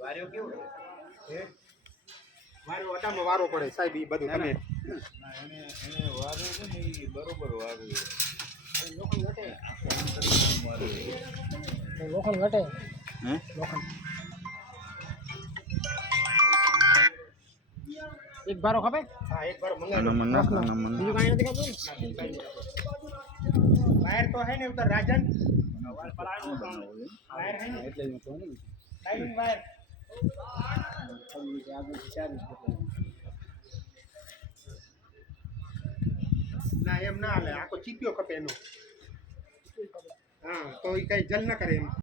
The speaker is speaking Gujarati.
વારો કેવો હે મારો અટામાં વારો પડે સાહેબ ઈ બધું તમે એને વારો છે ને એ બરોબર વારો લોખંડ ઘટે લોખંડ ઘટે હે લોખંડ એક બારો ખપે હા એક બાર મંગાવી અને મને બીજું કાંઈ નથી ખબર વાયર તો હે ને ઉતર રાજન વાયર હે ને એટલે હું કહું ને ટાઈમિંગ વાયર ના એમ ના હાલે આખો ચીપિયો કપે એનો હા તો એ કઈ જલ ના કરે એમ